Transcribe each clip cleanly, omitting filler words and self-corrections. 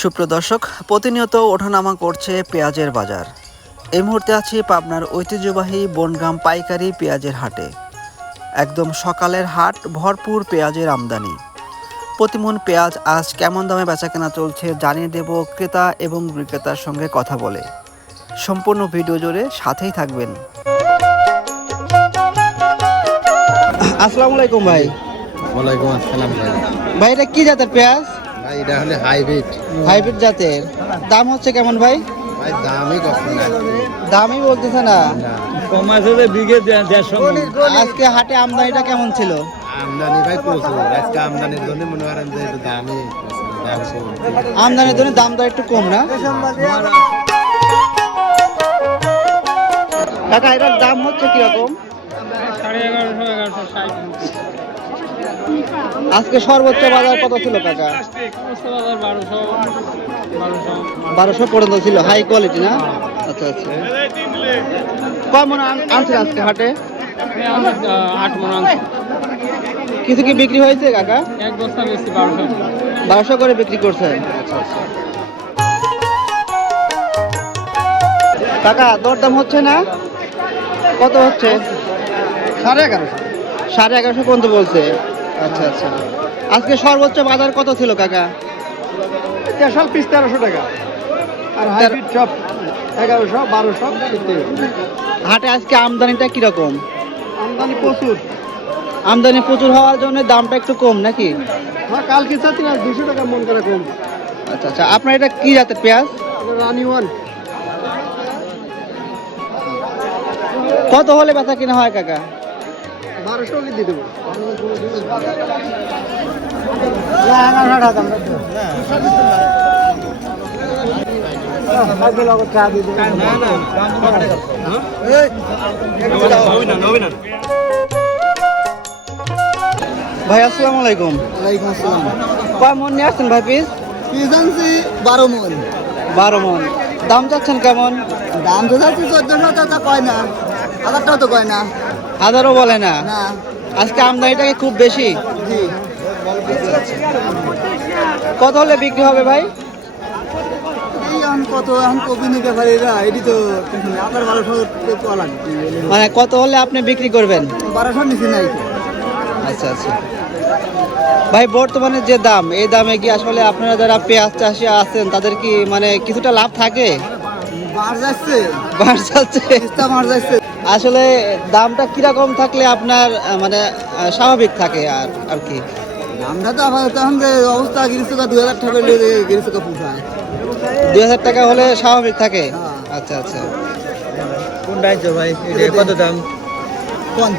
সুপ্রদর্শক, প্রতিনিয়ত ওঠানামা করছে পেঁয়াজের বাজার। এই মুহূর্তে আছি পাবনার ঐতিহ্যবাহী বনগাম পাইকারি পেঁয়াজের হাটে। একদম সকালের হাট, ভরপুর পেঁয়াজের আমদানি। প্রতিমন পেঁয়াজ আজ কেমন দামে বেচাকেনা চলছে জানিয়ে দেব ক্রেতা এবং বিক্রেতার সঙ্গে কথা বলে। সম্পূর্ণ ভিডিও জুড়ে সাথেই থাকবেন। আসসালামু আলাইকুম ভাই। ওয়ালাইকুম আসসালাম ভাই। ভাই এটা কি জাতের পেঁয়াজ? ভাই এটা হলে হাইব্রিড। হাইব্রিড জাতের। দাম হচ্ছে কেমন ভাই? ভাই দামই কত না। দামই বলতেছে না। কম আছে বিঘে 150। আজকে হাটে আমদানিটা কেমন ছিল? আমদানি ভাই প্রচুর। আজকে আমদানির জন্য মনে করেন যে একটু দামই দাম কম। আমদানির জন্য দামটা একটু কম না? কাকা এটার দাম হচ্ছে কিরকম? 1150 আজকে সর্বোচ্চ বাজার কত ছিল কাকা? 1200 পর্যন্ত ছিল, হাই কোয়ালিটি না? আচ্ছা আচ্ছা। কয় মন আনছেন আজকে হাটে? 8 মণ আনছি। কিছু কি বিক্রি হয়েছে কাকা? এক বস্তা বেশি 1200। 1200 করে বিক্রি করছেন? আচ্ছা আচ্ছা। কাকা দরদাম হচ্ছে না? কত হচ্ছে? 1150। 1150 পর্যন্ত বলছে। আচ্ছা আচ্ছা। আজকে সর্বোচ্চ বাজার কত ছিল কাকা? স্পেশাল পিস 1300 টাকা। আর হাইব্রিড সব 1100 1200 হাটে আজকে আমদানিটা কিরকম? আমদানি প্রচুর। আমদানি প্রচুর হওয়ার জন্য দামটা একটু কম নাকি? হ্যাঁ কালকে চাচ্ছি না 200 টাকা মন করে কম। আচ্ছা আচ্ছা। আপনার এটা কি জাতের পেঁয়াজ? রানি ওয়ান। কত হলে বেচা কিনা হয় কাকা? 1200 হলে দিয়ে দেবো। ভাই আসসালামু আলাইকুম। ওয়ালাইকুম আসসালাম। কয় মন নিয়ে আসছেন ভাই পিস? পিস আনছি 12 মন। 12 মন। দাম চাচ্ছেন কেমন? দাম তো যাচ্ছে 1400 টাকা কয় না। 1000 টাকা তো কয় না। হাজারও বলে না? না আজকে আমদানিটা কি খুব বেশি? জি। কত হলে বিক্রি হবে ভাই? এই এখন কত এখন কপি নিতে পারি না এটি তো আপনার 1200 তো লাগবে। মানে কত হলে আপনি বিক্রি করবেন? 1200 নিচে নাই। আচ্ছা আচ্ছা। ভাই বর্তমানে যে দাম, এই দামে কি আসলে আপনারা যারা পেঁয়াজ চাষি আছেন তাদের কি মানে কিছুটা লাভ থাকে? মার যাচ্ছে। বাড় যাচ্ছে? পিস্তা মার যাচ্ছে। আসলে দামটা কিরকম থাকলে আপনার মানে স্বাভাবিক থাকে আর আর কি? দামটা তো আবার তখন যে অবস্থা গিরিশকা 2000 টাকা হলে গিরিশকা পুষায়। 2000 টাকা হলে স্বাভাবিক থাকে? হ্যাঁ। আচ্ছা আচ্ছা। কোন রাজ্য ভাই? এটা কত দাম? কোন?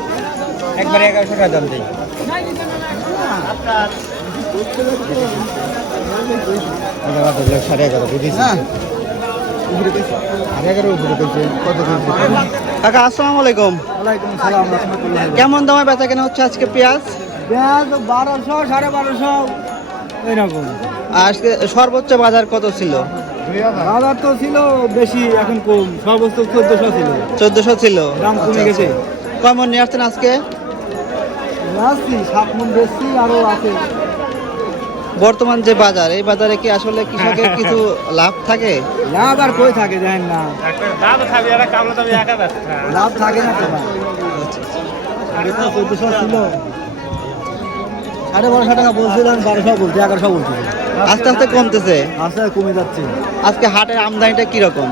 একবারে 1100 টাকা দাম দেই। কাকা আসসালামু আলাইকুম। ওয়ালাইকুম সালাম রাহমাতুল্লাহ। কেমন দামে বেচা কেনা হচ্ছে আজকে পেঁয়াজ? পেঁয়াজ 1200 1250 এরকম। আজকে সর্বোচ্চ বাজার কত ছিল? বাজার তো ছিল বেশি, এখন কম। সর্বোচ্চ 1400 ছিল। 1400 ছিল। দাম কমে গেছে। কেমন নিয়ে আসছেন আজকে? আসছি 7 মণ বেশি আরো আছে। বর্তমান যে বাজার, এই বাজারে কি আসলে কৃষকের কিছু লাভ থাকে? লাভ আর কই থাকে জানেন না। লাভ থাকে না তো ভাই। আগে তো 1400 ছিল। 1250 টাকা বলছিলাম, 1200 বলছি, 1100 বলছি। আস্তে আস্তে কমতেছে। আস্তে কমে যাচ্ছে। আজকে হাটের আমদানিটা কিরকম?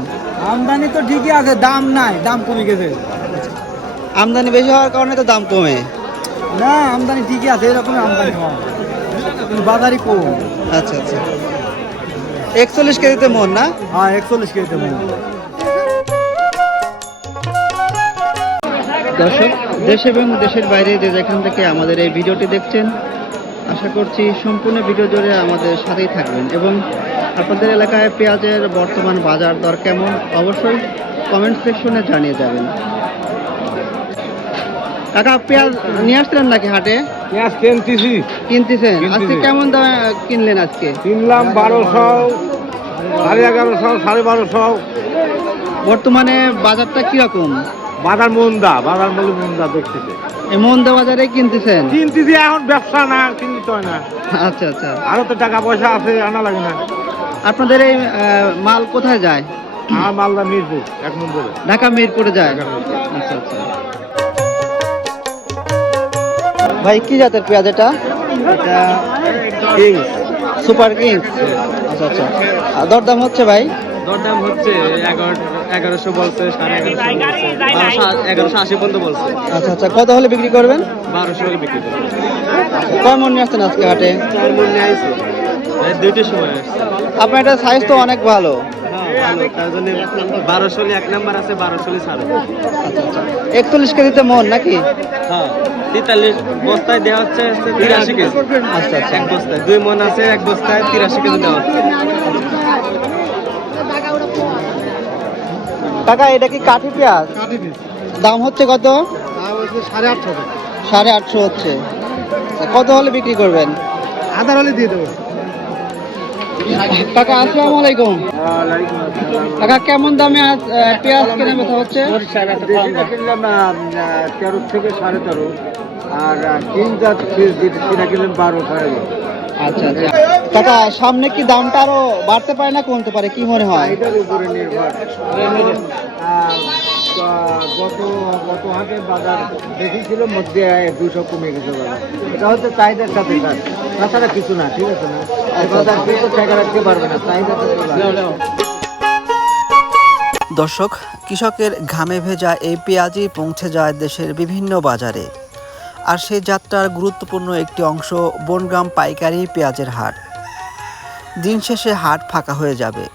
আমদানি তো ঠিকই আছে, দাম নাই, দাম কমে গেছে। আমদানি বেশি হওয়ার কারণে তো দাম কমে। না আমদানি ঠিকই আছে, এরকমই আমদানি হয় কিন্তু বাজারই কম। আচ্ছা আচ্ছা। 41 কেজিতে মন না? হ্যাঁ 41 কেজিতে মন। দর্শক, দেশ এবং দেশের বাইরে যে যেখান থেকে আমাদের এই ভিডিওটি দেখছেন, আশা করছি সম্পূর্ণ ভিডিও জুড়ে আমাদের সাথেই থাকবেন এবং আপনাদের এলাকায় পেঁয়াজের বর্তমান বাজার দর কেমন অবশ্যই কমেন্ট সেকশনে জানিয়ে যাবেন। কাকা পেঁয়াজ নিয়ে আসছিলেন নাকি হাটে? পেঁয়াজ কিনতেছি। কিনতেছেন? আজকে কেমন দামে কিনলেন আজকে? কিনলাম 1200, 1150, 1250। বর্তমানে বাজারটা কিরকম? বাজার মন্দা, বাজার মূল্য মন্দা দেখতেছে। এই মন্দা বাজারে কিনতেছেন? কিনতেছি, এখন ব্যবসা না, কিনতে হয় না। আচ্ছা আচ্ছা। আরো তো টাকা পয়সা আছে, আনা লাগে না। আপনাদের এই মাল কোথায় যায়? মালদা মিরপুর 1 নম্বরে। ঢাকা মিরপুরে যায়। আচ্ছা আচ্ছা। ভাই কি জাতের পেঁয়াজ এটা? এটা কিংস। Super Kings. আচ্ছা আচ্ছা। দরদাম হচ্ছে ভাই? দরদাম হচ্ছে 1100 বলছে, 1180 পর্যন্ত বলছে। আচ্ছা আচ্ছা। কত হলে বিক্রি করবেন? 1200 হলে বিক্রি করবে। কয় মন নিয়ে আসছেন আজকে হাটে? 4 মণ নিয়ে আইছে। এই দুইটার সময় আসছে। আপনার এটা সাইজ তো অনেক ভালো। ভালো, তার জন্য 1200 হলে 1 নাম্বার আছে, 1200 হলে ছাড়ে। আচ্ছা আচ্ছা। 41 কেজিতে মন নাকি? হ্যাঁ, 43 বস্তায় দেওয়া হচ্ছে 83 কেজি। আচ্ছা আচ্ছা। এক বস্তায় 2 মণ আছে, এক বস্তায় 83 কেজি দেওয়া হচ্ছে। কাকা এটা কি কাঠি পেঁয়াজ? দাম হচ্ছে কত? 850। 850 হচ্ছে। কত হলে বিক্রি করবেন? আধার হলে দিয়ে দেবো। কাকা আসসালামু আলাইকুম। কাকা কেমন দামে পেঁয়াজ কেনা বেচা হচ্ছে? কিনলাম না 13 থেকে 13.5, আর কিনজাত কিনা কিনলাম 12 12.5। আচ্ছা আচ্ছা। কাকা সামনে কি দামটা আরো বাড়তে পারে না কমতে পারে, কি মনে হয়? এটার উপরে নির্ভর। গত গত হাটের বাজার দেখেছিল মধ্যে 200 কমে গেছে বাজার। এটা হচ্ছে চাহিদার সাথে কাজ, তাছাড়া কিছু না, ঠিক আছে না? এই বাজার কিন্তু ঠেকা রাখতে পারবে না, চাহিদা দর্শক, কৃষকের ঘামে ভেজা এই পেঁয়াজই পৌঁছে যায় দেশের বিভিন্ন বাজারে। আর সেই যাত্রার গুরুত্বপূর্ণ একটি অংশ বনগ্রাম পাইকারি পেঁয়াজের হাট। দিন শেষে হাট ফাঁকা হয়ে যাবে,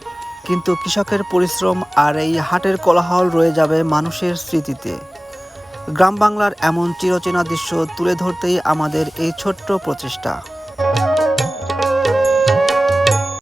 কিন্তু কৃষকের পরিশ্রম আর এই হাটের কোলাহল রয়ে যাবে মানুষের স্মৃতিতে। গ্রাম বাংলার এমন চিরচেনা দৃশ্য তুলে ধরতেই আমাদের এই ছোট্ট প্রচেষ্টা।